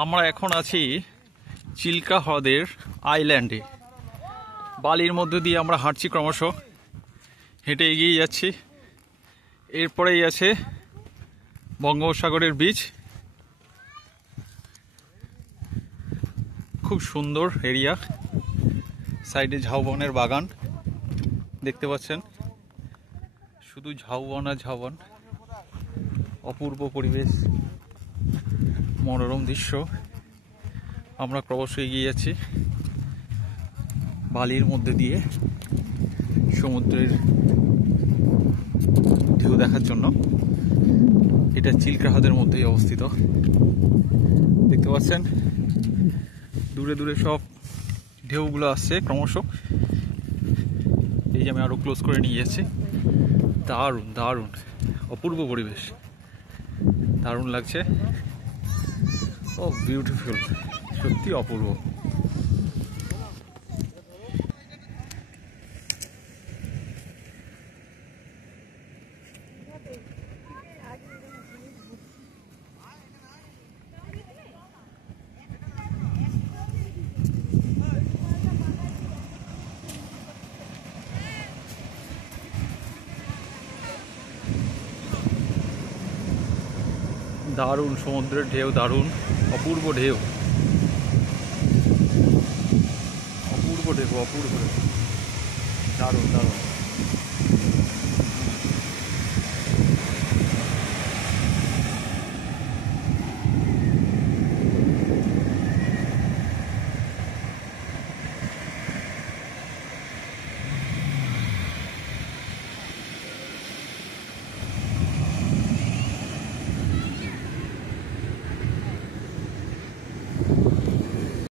আমরা এখন আছি চিল্কা হ্রদের আইল্যান্ডে। বালির মধ্যে দিয়ে আমরা হাঁটছি, ক্রমশ হেঁটে এগিয়ে যাচ্ছি। এরপরেই আছে বঙ্গোপসাগরের বীচ। খুব সুন্দর এরিয়া, সাইডে ঝাউবনের বাগান দেখতে পাচ্ছেন, শুধু ঝাউবন আর ঝাউবন। অপূর্ব পরিবেশ, মনোরম দৃশ্য। আমরা ক্রমশ এগিয়ে যাচ্ছি বালির মধ্যে দিয়ে সমুদ্রের ঢেউ দেখার জন্য। এটা চিল্কা হ্রদের মধ্যেই অবস্থিত, দেখতে পাচ্ছেন দূরে দূরে সব ঢেউগুলো আসছে ক্রমশ। এই যে আমি আরো ক্লোজ করে নিয়ে যাচ্ছি। দারুণ দারুণ অপূর্ব পরিবেশ, দারুণ লাগছে। ও বিউটিফুল, সত্যি অপূর্ব। দারুণ সমুদ্রের ঢেউ, দারুণ অপূর্ব ঢেউ, অপূর্ব ঢেউ, অপূর্ব ঢেউ, দারুণ দারুণ।